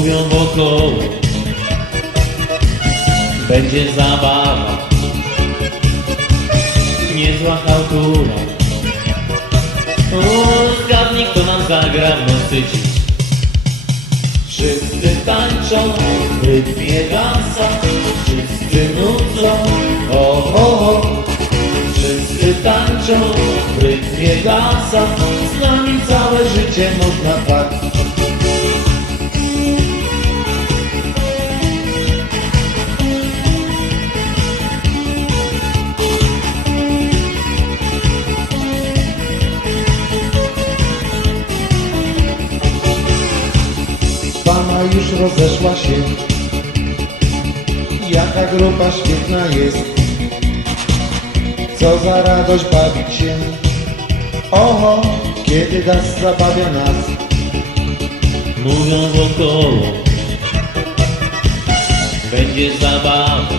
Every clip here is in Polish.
Mówią wokoło Będzie zabawa. Niezła chałtura O, Zgadnij kto nam zagra w nocy dziś Wszyscy tańczą w dansa. Wszyscy nudzą o, o, o. Wszyscy tańczą w dansa. Z nami całe życie można tak Już rozeszła się. Jaka grupa świetna jest. Co za radość bawić się. Oho, kiedy das zabawia nas. Mówią wokoło Będzie zabawa.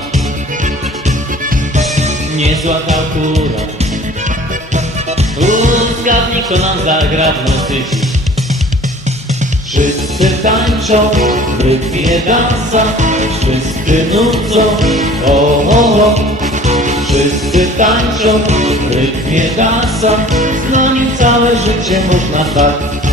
Niezła chałtura U, Zgadnij kto nam zagra w nocy Wszyscy tańczą w rytmie dansa Wszyscy nudzą o, o, o. Wszyscy tańczą w rytmie dansa Z nami całe życie można tak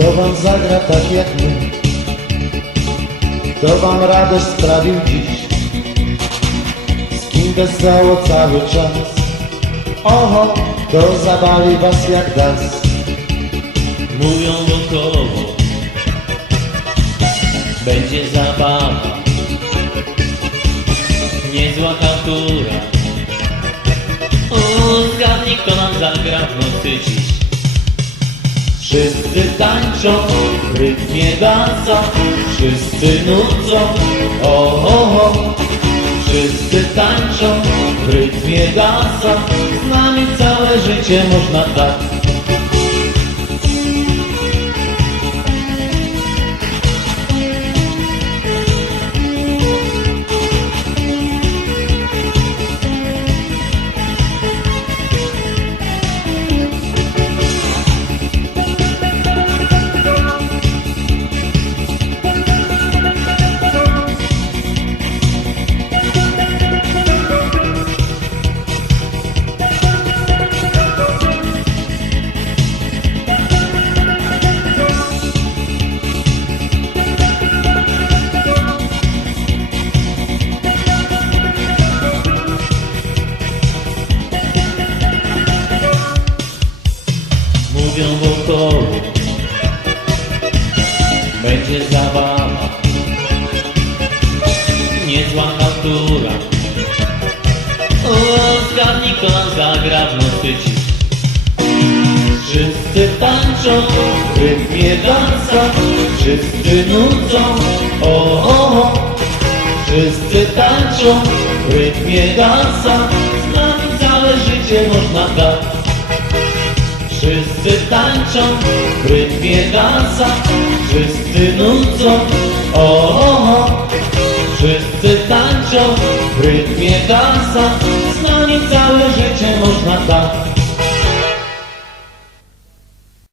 Kto wam zagra tak jak my. Kto wam radość sprawił dziś. Z kim wesoło cały czas? Oho, kto zabawi was jak das. Mówią wokoło. Będzie zabawa. Niezła chałtura O, Zgadnij kto nam zagra w nocy dziś Wszyscy tańczą w rytmie dansa Wszyscy nudzą o, o, o. Wszyscy tańczą w rytmie dansa Z nami całe życie można tak Będzie zabawa. Niezła natura O, zgadnij zagra w nocy Wszyscy tańczą w rytmie dansa Wszyscy nudzą. O, o, o. Wszyscy tańczą w rytmie dansa Z nami całe życie można tak Wszyscy tańczą w rytmie dansa, wszyscy nudzą o, o, o. Wszyscy tańczą w rytmie dansa, z nami całe życie można tak.